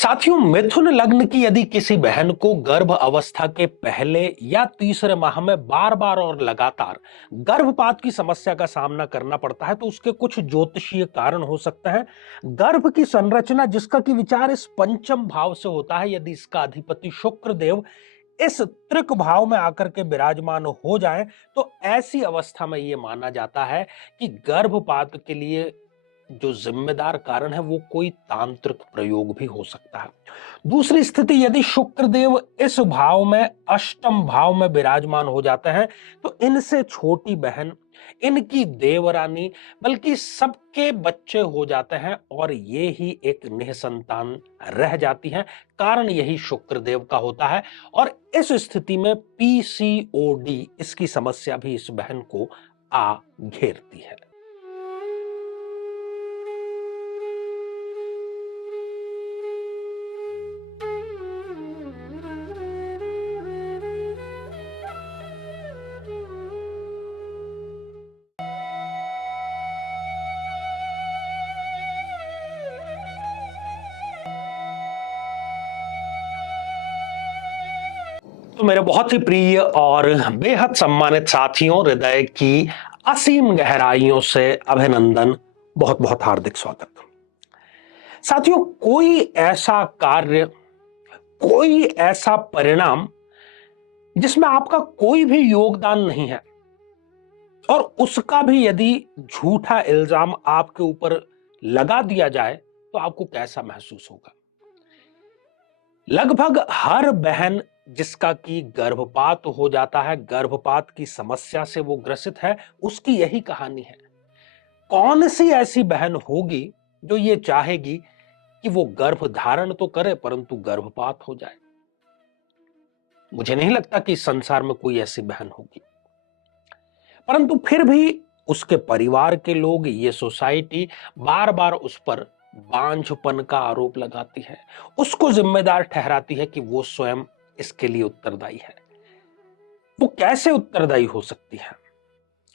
साथियों, मिथुन लग्न की यदि किसी बहन को गर्भ अवस्था के पहले या तीसरे माह में बार बार और लगातार गर्भपात की समस्या का सामना करना पड़ता है तो उसके कुछ ज्योतिषीय कारण हो सकते हैं। गर्भ की संरचना जिसका कि विचार इस पंचम भाव से होता है, यदि इसका अधिपति शुक्र देव इस त्रिक भाव में आकर के विराजमान हो जाए तो ऐसी अवस्था में यह माना जाता है कि गर्भपात के लिए जो जिम्मेदार कारण है वो कोई तांत्रिक प्रयोग भी हो सकता है। दूसरी स्थिति, यदि शुक्र देव इस भाव में अष्टम भाव में विराजमान हो जाते हैं तो इनसे छोटी बहन, इनकी देवरानी, बल्कि सबके बच्चे हो जाते हैं और ये ही एक निसंतान रह जाती हैं। कारण यही शुक्र देव का होता है और इस स्थिति में पीसीओडी इसकी समस्या भी इस बहन को आ घेरती है। तो मेरे बहुत ही प्रिय और बेहद सम्मानित साथियों, हृदय की असीम गहराइयों से अभिनंदन, बहुत बहुत हार्दिक स्वागत। साथियों, कोई ऐसा कार्य, कोई ऐसा परिणाम जिसमें आपका कोई भी योगदान नहीं है और उसका भी यदि झूठा इल्जाम आपके ऊपर लगा दिया जाए तो आपको कैसा महसूस होगा। लगभग हर बहन जिसका कि गर्भपात हो जाता है, गर्भपात की समस्या से वो ग्रसित है, उसकी यही कहानी है। कौन सी ऐसी बहन होगी जो ये चाहेगी कि वो गर्भ धारण तो करे परंतु गर्भपात हो जाए। मुझे नहीं लगता कि इस संसार में कोई ऐसी बहन होगी, परंतु फिर भी उसके परिवार के लोग, ये सोसाइटी बार बार उस पर बांझपन का आरोप लगाती है, उसको जिम्मेदार ठहराती है कि वो स्वयं इसके लिए उत्तरदायी है। वो कैसे उत्तरदायी हो सकती है?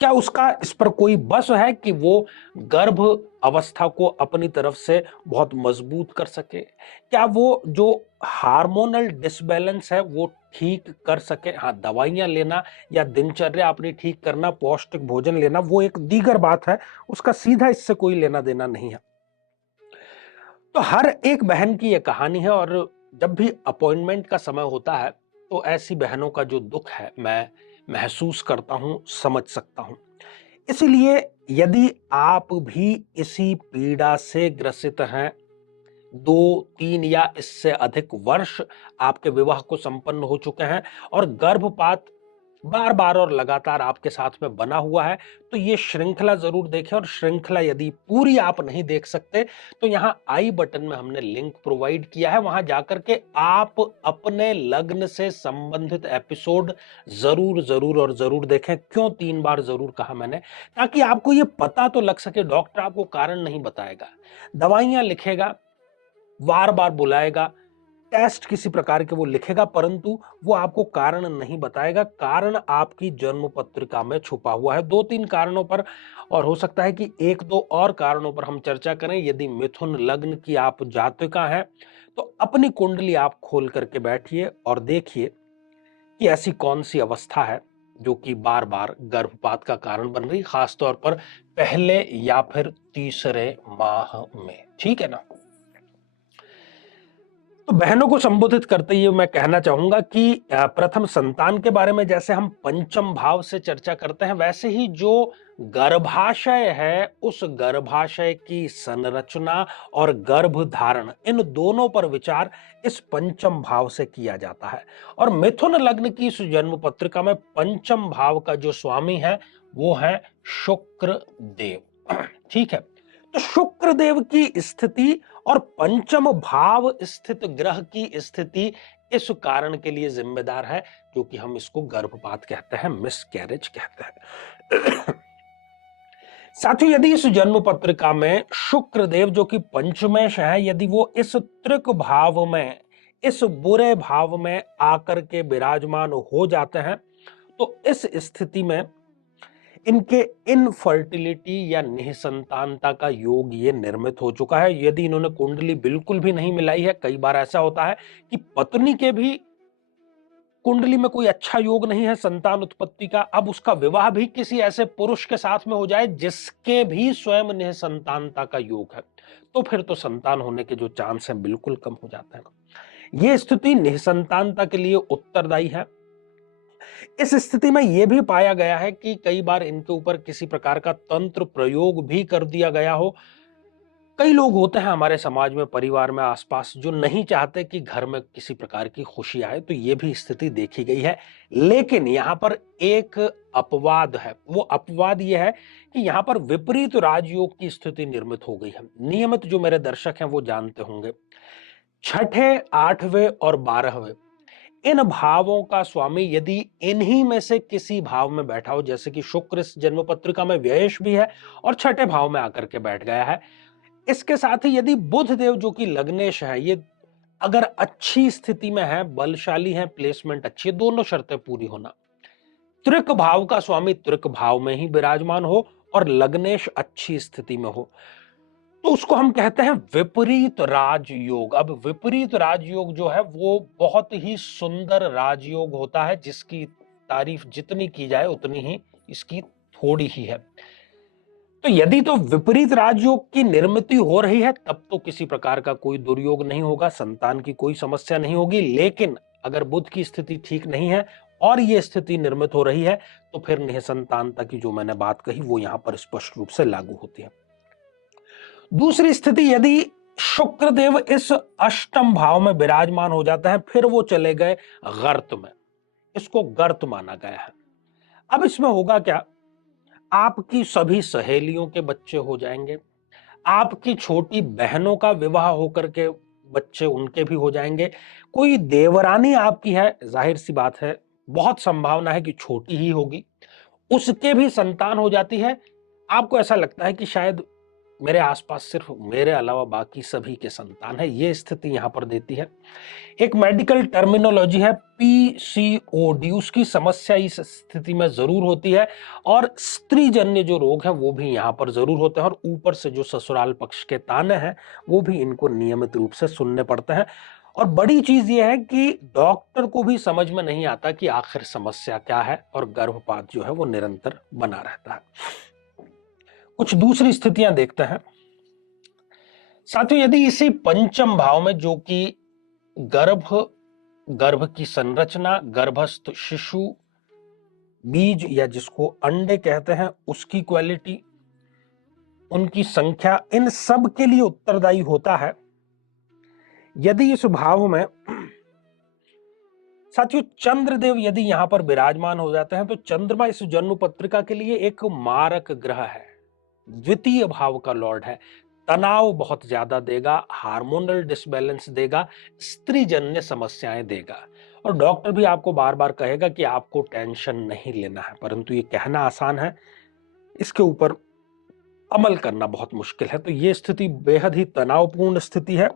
क्या उसका इस पर कोई बस है कि वो गर्भ अवस्था को अपनी तरफ से बहुत मजबूत कर सके? क्या वो जो हार्मोनल डिसबैलेंस है वो ठीक कर सके? हाँ, दवाइयां लेना या दिनचर्या अपनी ठीक करना, पौष्टिक भोजन लेना, वो एक दीगर बात है, उसका सीधा इससे कोई लेना देना नहीं है। तो हर एक बहन की यह कहानी है और जब भी अपॉइंटमेंट का समय होता है तो ऐसी बहनों का जो दुख है मैं महसूस करता हूं, समझ सकता हूं। इसलिए यदि आप भी इसी पीड़ा से ग्रसित हैं, 2, 3 या इससे अधिक वर्ष आपके विवाह को संपन्न हो चुके हैं और गर्भपात बार बार और लगातार आपके साथ में बना हुआ है, तो ये श्रृंखला जरूर देखें। और श्रृंखला यदि पूरी आप नहीं देख सकते तो यहां आई बटन में हमने लिंक प्रोवाइड किया है, वहां जाकर के आप अपने लग्न से संबंधित एपिसोड जरूर जरूर और जरूर देखें। क्यों 3 बार जरूर कहा मैंने? ताकि आपको ये पता तो लग सके। डॉक्टर आपको कारण नहीं बताएगा, दवाइयां लिखेगा, बार बार बुलाएगा, टेस्ट किसी प्रकार के वो लिखेगा, परंतु वो आपको कारण नहीं बताएगा। कारण आपकी जन्म पत्रिका में छुपा हुआ है 2-3 कारणों पर, और हो सकता है कि 1-2 और कारणों पर हम चर्चा करें। यदि मिथुन लग्न की आप जातिका हैं तो अपनी कुंडली आप खोल करके बैठिए और देखिए कि ऐसी कौन सी अवस्था है जो कि बार बार गर्भपात का कारण बन रही, खासतौर पर पहले या फिर तीसरे माह में। ठीक है ना? तो बहनों को संबोधित करते हुए मैं कहना चाहूंगा कि प्रथम संतान के बारे में जैसे हम पंचम भाव से चर्चा करते हैं, वैसे ही जो गर्भाशय है उस गर्भाशय की संरचना और गर्भधारण, इन दोनों पर विचार इस पंचम भाव से किया जाता है। और मिथुन लग्न की इस जन्म पत्रिका में पंचम भाव का जो स्वामी है वो है शुक्र देव। ठीक है, तो शुक्र देव की स्थिति और पंचम भाव स्थित ग्रह की स्थिति इस कारण के लिए जिम्मेदार है जो कि हम इसको गर्भपात कहते हैं, मिसकैरेज कहते हैं। साथियों, यदि इस जन्म पत्रिका में शुक्र देव जो कि पंचमेश है, यदि वो इस त्रिक भाव में, इस बुरे भाव में आकर के विराजमान हो जाते हैं तो इस स्थिति में इनके इनफर्टिलिटी या निसंतानता का योग ये निर्मित हो चुका है। यदि इन्होंने कुंडली बिल्कुल भी नहीं मिलाई है, कई बार ऐसा होता है कि पत्नी के भी कुंडली में कोई अच्छा योग नहीं है संतान उत्पत्ति का, अब उसका विवाह भी किसी ऐसे पुरुष के साथ में हो जाए जिसके भी स्वयं निसंतानता का योग है, तो फिर तो संतान होने के जो चांस हैं बिल्कुल कम हो जाते हैं। यह स्थिति निसंतानता के लिए उत्तरदायी है। इस स्थिति में यह भी पाया गया है कि कई बार इनके ऊपर किसी प्रकार का तंत्र प्रयोग भी कर दिया गया हो। कई लोग होते हैं हमारे समाज में, परिवार में, आसपास, जो नहीं चाहते कि घर में किसी प्रकार की खुशी आए, तो यह भी स्थिति देखी गई है। लेकिन यहां पर एक अपवाद है। वो अपवाद यह है कि यहां पर विपरीत राजयोग की स्थिति निर्मित हो गई है। नियमित जो मेरे दर्शक हैं वो जानते होंगे, छठे, आठवें और 12वें इन भावों का स्वामी यदि इन्हीं में से किसी भाव में बैठा हो, जैसे कि शुक्र इस जन्म पत्रिका में व्ययेश भी है और छठे भाव में आकर के बैठ गया है, इसके साथ ही यदि बुध देव जो कि लग्नेश है, ये अगर अच्छी स्थिति में है, बलशाली है, प्लेसमेंट अच्छी है, दोनों शर्तें पूरी होना, त्रिक भाव का स्वामी त्रिक भाव में ही विराजमान हो और लग्नेश अच्छी स्थिति में हो, तो उसको हम कहते हैं विपरीत राजयोग। अब विपरीत राजयोग जो है वो बहुत ही सुंदर राजयोग होता है, जिसकी तारीफ जितनी की जाए उतनी ही इसकी थोड़ी ही है। तो यदि तो विपरीत राजयोग की निर्मित हो रही है, तब तो किसी प्रकार का कोई दुर्योग नहीं होगा, संतान की कोई समस्या नहीं होगी। लेकिन अगर बुध की स्थिति ठीक नहीं है और यह स्थिति निर्मित हो रही है, तो फिर निसंतानता की जो मैंने बात कही वो यहां पर स्पष्ट रूप से लागू होती है। दूसरी स्थिति, यदि शुक्रदेव इस अष्टम भाव में विराजमान हो जाता है, फिर वो चले गए गर्त में, इसको गर्त माना गया है। अब इसमें होगा क्या, आपकी सभी सहेलियों के बच्चे हो जाएंगे, आपकी छोटी बहनों का विवाह होकर के बच्चे उनके भी हो जाएंगे, कोई देवरानी आपकी है, जाहिर सी बात है, बहुत संभावना है कि छोटी ही होगी, उसके भी संतान हो जाती है। आपको ऐसा लगता है कि शायद मेरे आसपास सिर्फ मेरे अलावा बाकी सभी के संतान है, ये स्थिति यहां पर देती है। एक मेडिकल टर्मिनोलॉजी है पीसीओडी, उसकी समस्या इस स्थिति में जरूर होती है और स्त्री जन्य जो रोग है वो भी यहां पर जरूर होते हैं, और ऊपर से जो ससुराल पक्ष के ताने हैं वो भी इनको नियमित रूप से सुनने पड़ते हैं। और बड़ी चीज ये है कि डॉक्टर को भी समझ में नहीं आता कि आखिर समस्या क्या है, और गर्भपात जो है वो निरंतर बना रहता है। कुछ दूसरी स्थितियां देखते हैं साथियों। यदि इसी पंचम भाव में, जो कि गर्भ की संरचना, गर्भस्थ शिशु, बीज या जिसको अंडे कहते हैं, उसकी क्वालिटी, उनकी संख्या, इन सब के लिए उत्तरदायी होता है, यदि इस भाव में साथियों चंद्रदेव यदि यहां पर विराजमान हो जाते हैं, तो चंद्रमा इस जन्म पत्रिका के लिए एक मारक ग्रह है, द्वितीय भाव का लॉर्ड है, तनाव बहुत ज्यादा देगा, हार्मोनल डिसबैलेंस देगा, स्त्री जन्य समस्याएं देगा। और डॉक्टर भी आपको बार बार कहेगा कि आपको टेंशन नहीं लेना है, परंतु ये कहना आसान है, इसके ऊपर अमल करना बहुत मुश्किल है। तो ये स्थिति बेहद ही तनावपूर्ण स्थिति है।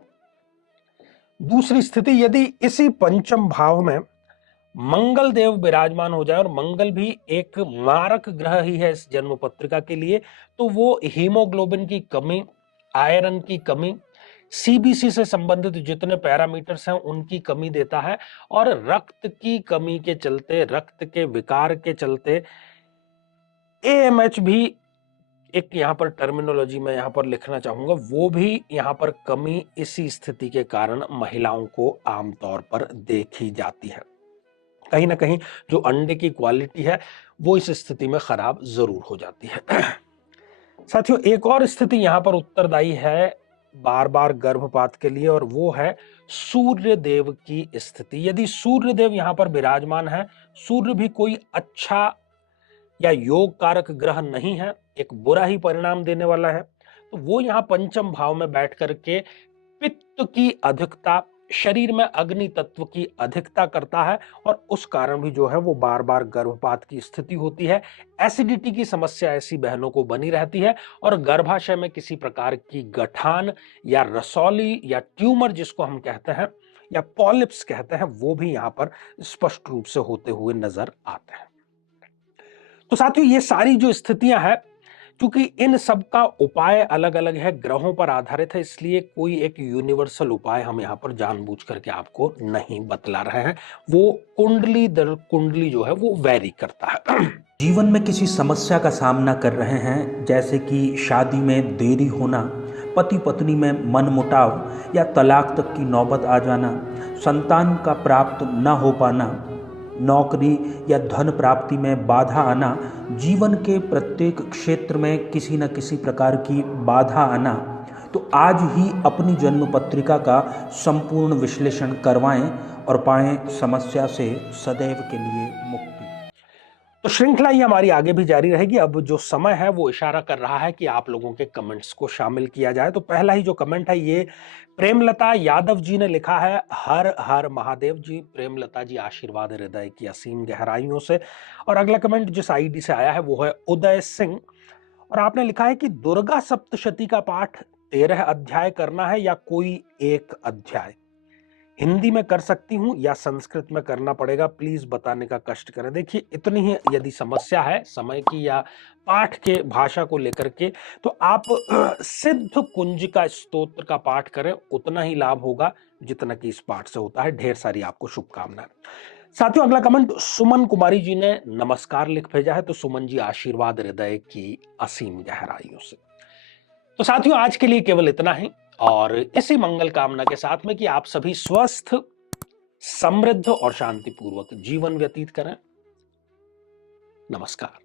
दूसरी स्थिति, यदि इसी पंचम भाव में मंगल देव विराजमान हो जाए, और मंगल भी एक मारक ग्रह ही है इस जन्म पत्रिका के लिए, तो वो हीमोग्लोबिन की कमी, आयरन की कमी, सीबीसी से संबंधित जितने पैरामीटर्स हैं उनकी कमी देता है, और रक्त की कमी के चलते, रक्त के विकार के चलते एएमएच भी एक यहां पर टर्मिनोलॉजी में यहां पर लिखना चाहूंगा, वो भी यहां पर कमी इसी स्थिति के कारण महिलाओं को आमतौर पर देखी जाती है। कहीं ना कहीं जो अंडे की क्वालिटी है वो इस स्थिति में खराब जरूर हो जाती है। साथियों एक और स्थिति यहां पर उत्तरदायी है बार बार गर्भपात के लिए, और वो है सूर्य देव की स्थिति। यदि सूर्य देव यहां पर विराजमान है, सूर्य भी कोई अच्छा या योग कारक ग्रह नहीं है, एक बुरा ही परिणाम देने वाला है, तो वो यहां पंचम भाव में बैठ करके पित्त की अधिकता, शरीर में अग्नि तत्व की अधिकता करता है, और उस कारण भी जो है वो बार बार गर्भपात की स्थिति होती है। एसिडिटी की समस्या ऐसी बहनों को बनी रहती है, और गर्भाशय में किसी प्रकार की गठान या रसौली या ट्यूमर जिसको हम कहते हैं, या पॉलिप्स कहते हैं, वो भी यहां पर स्पष्ट रूप से होते हुए नजर आते हैं। तो साथियों, ये सारी जो स्थितियां हैं, क्योंकि इन सब का उपाय अलग अलग है, ग्रहों पर आधारित है, इसलिए कोई एक यूनिवर्सल उपाय हम यहां पर जानबूझ करके आपको नहीं बतला रहे हैं। वो कुंडली दर कुंडली जो है वो वैरी करता है। जीवन में किसी समस्या का सामना कर रहे हैं, जैसे कि शादी में देरी होना, पति पत्नी में मनमुटाव या तलाक तक की नौबत आ जाना, संतान का प्राप्त न हो पाना, नौकरी या धन प्राप्ति में बाधा आना, जीवन के प्रत्येक क्षेत्र में किसी न किसी प्रकार की बाधा आना। तो आज ही अपनी जन्म पत्रिका का संपूर्ण विश्लेषण करवाएं और पाएं समस्या से सदैव के लिए मुक्ति। तो श्रृंखला ये हमारी आगे भी जारी रहेगी। अब जो समय है वो इशारा कर रहा है कि आप लोगों के कमेंट्स को शामिल किया जाए। तो पहला ही जो कमेंट है ये प्रेमलता यादव जी ने लिखा है, हर हर महादेव जी। प्रेमलता जी, आशीर्वाद हृदय की असीम गहराइयों से। और अगला कमेंट जिस आईडी से आया है वो है उदय सिंह, और आपने लिखा है कि दुर्गा सप्तशती का पाठ 13 अध्याय करना है या कोई एक अध्याय, हिंदी में कर सकती हूं या संस्कृत में करना पड़ेगा, प्लीज बताने का कष्ट करें। देखिए, इतनी ही यदि समस्या है समय की या पाठ के भाषा को लेकर के, तो आप सिद्ध कुंजिका स्तोत्र का पाठ करें, उतना ही लाभ होगा जितना कि इस पाठ से होता है। ढेर सारी आपको शुभकामनाएं। साथियों, अगला कमेंट सुमन कुमारी जी ने नमस्कार लिख भेजा है। तो सुमन जी, आशीर्वाद हृदय की असीम गहराइयों से। तो साथियों, आज के लिए केवल इतना ही, और इसी मंगल कामना के साथ में कि आप सभी स्वस्थ, समृद्ध और शांतिपूर्वक जीवन व्यतीत करें। नमस्कार।